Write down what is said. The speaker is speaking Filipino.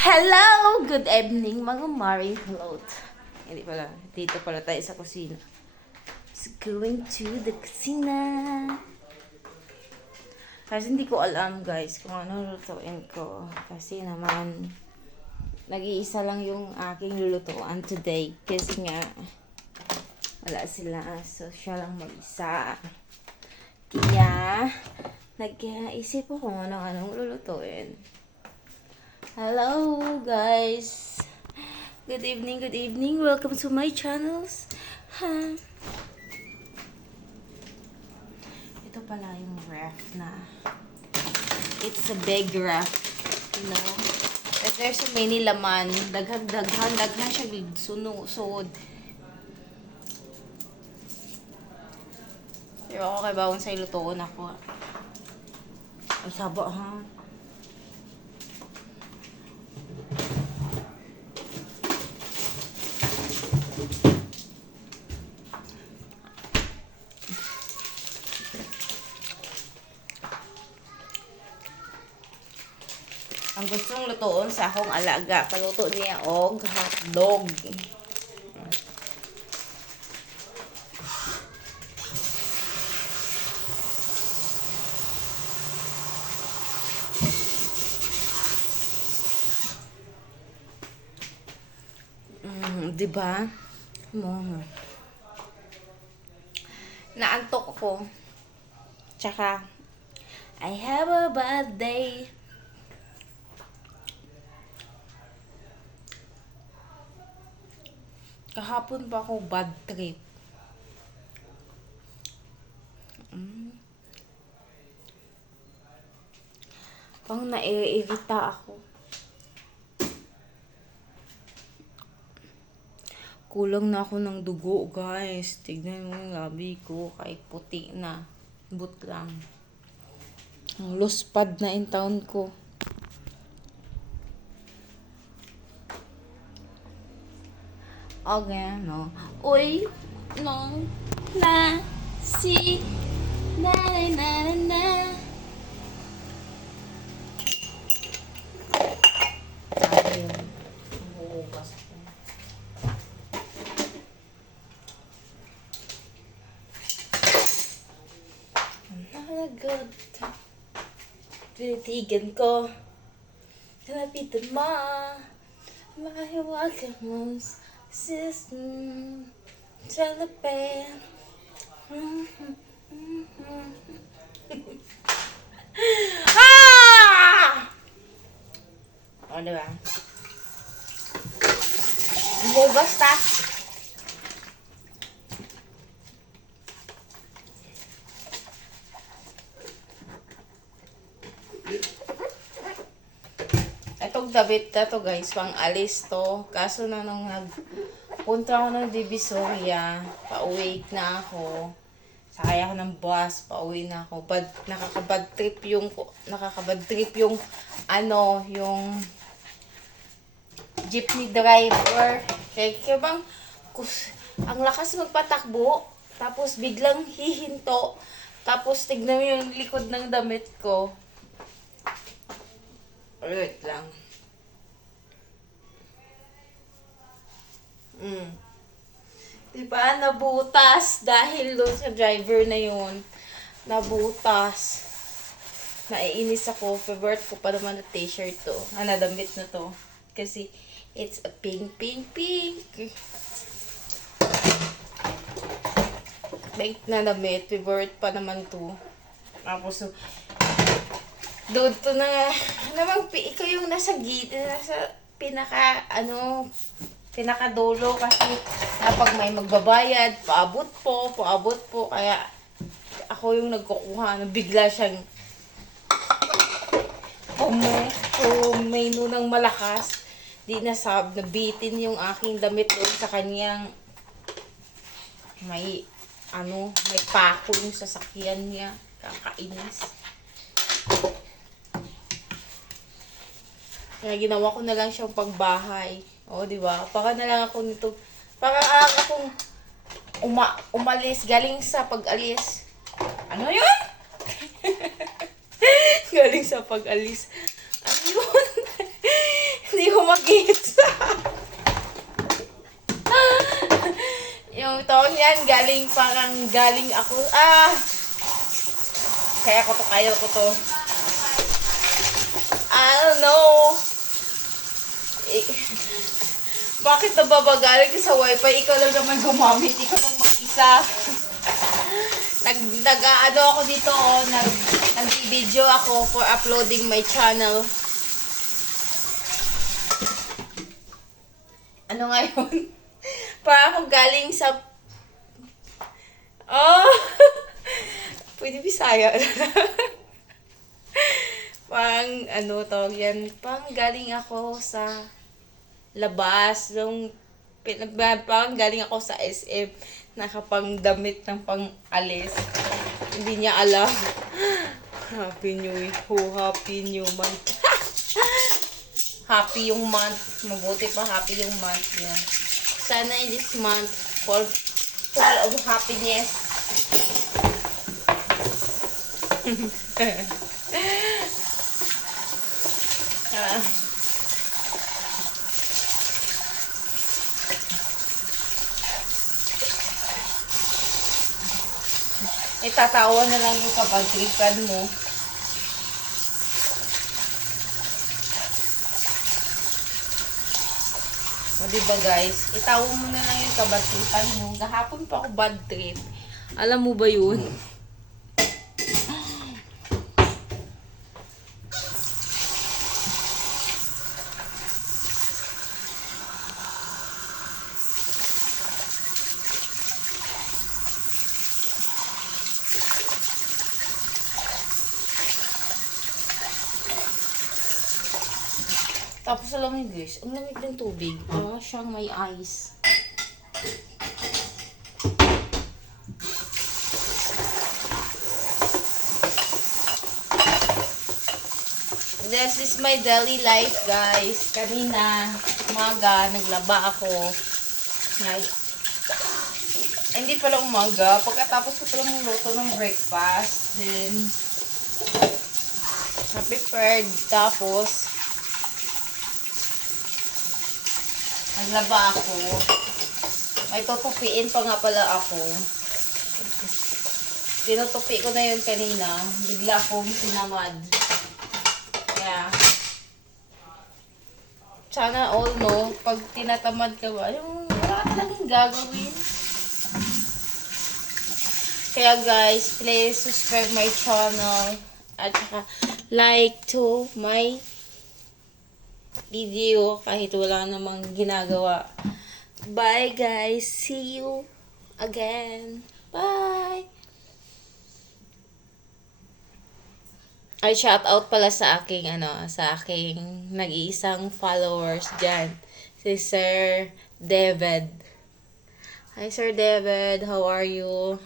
Hello! Good evening mga Maring Float. Hindi pala. Dito pala tayo sa kusina. Let's going to the kusina. Kasi hindi ko alam guys kung ano lutuin ko. Kasi naman nag-iisa lang yung aking lulutuan today. Kasi nga wala sila. So siya lang mag-isa. Kaya nag-iisip ko kung anong lulutuin. Hello guys. Good evening, good evening. Welcome to my channels. Ito pala yung ref na. It's a big ref. You know? But there's so many laman. Daghan siya sunod. Pero ako kay bawang sa ilutoon ako. Ay, sabo ha. Ang gustong lutoon sa akong alaga, paluto niya og hotdog. Diba? Naantok ako. Tsaka, I have a bad day. Kahapon pa ako bad trip. Pang naiirita ako. Kulang na ako ng dugo, guys. Tignan mo yung labi ko. Kahit puti na. But lang. Ang luspad na in town ko. Okay, no. Uy, no. Na, si, na, na, na, na. Ayun. Bukas ko. Nalagod. Tinitigan ko. Kalapitan mo. Mahiwagan mo. System. Taliban. Ah! O, diba? Bugas ta. Itong damit na to guys, pang alis to. Kaso na nung punta ako ng Divisoria, pauwi na ako. Sakay ako ng bus, pauwi na ako. Nakakabad trip yung yung jeepney driver. Kaya bang ang lakas magpatakbo, tapos biglang hihinto, tapos tignan mo yung likod ng damit ko. Wait lang. Diba? Nabutas dahil doon sa driver na yun. Nabutas. Naiinis ako. Favorite ko pa naman na t-shirt to. Nadamit na to. Kasi it's a pink. Pink na damit. Favorite pa naman to. Tapos doon to na namang ikaw yung nasa pinakadulo kasi pag may magbabayad, paabot po, kaya ako yung nagkukuha, bigla siyang may nunang malakas, nabitin yung aking damit doon sa kanyang may pako yung sasakyan niya, kakainis. Kaya ginawa ko na lang siyang pagbahay. O, di ba? Para na lang ako nito. Para akong umalis. Galing sa pag-alis. Ano yun? Galing sa pag-alis. Ano yun? Hindi ko sumakit. Yung taon yan, galing ako. Kaya ko to. I don't know. Bakit nababagaling ka sa wifi? Ikaw lang naman gumamit. Ikaw lang mag-isa. Nag-ano ako dito, nag-video ako for uploading my channel. Ano ngayon? Para akong galing sa... Pwede Bisaya. Tawag yan. Galing ako sa labas. Galing ako sa SM. Nakapangdamit ng pang-alis. Hindi niya alam. Happy New Year. Happy New Month. Happy yung month. Mabuti pa happy yung month niya. Sana in this month, full of happiness. Tatawa na lang yung kabadrikan mo. O diba guys, itawa mo na lang yung kabadrikan mo. Gahapon pa ako bad trip. Alam mo ba yun? Tapos alam mo guys, ang lamig ng tubig. Para siyang may ice. This is my daily life guys. Kanina, umaga, naglaba ako. Hindi pala umaga. Pagkatapos ko pala magluto ng breakfast. Then, prepared. Tapos, naglaba ako. May tutupiin pa nga pala ako. Tinutupi ko na yun kanina. Bigla akong sinamad. Kaya, sana all no, pag tinatamad ka ba, yung wala ka lang gagawin. Kaya guys, please subscribe my channel. At saka, like to my video kahit wala namang ginagawa. Bye guys. See you again. Bye. Ay, shout out pala sa aking nag-iisang followers diyan. Si Sir David. Hi Sir David, how are you?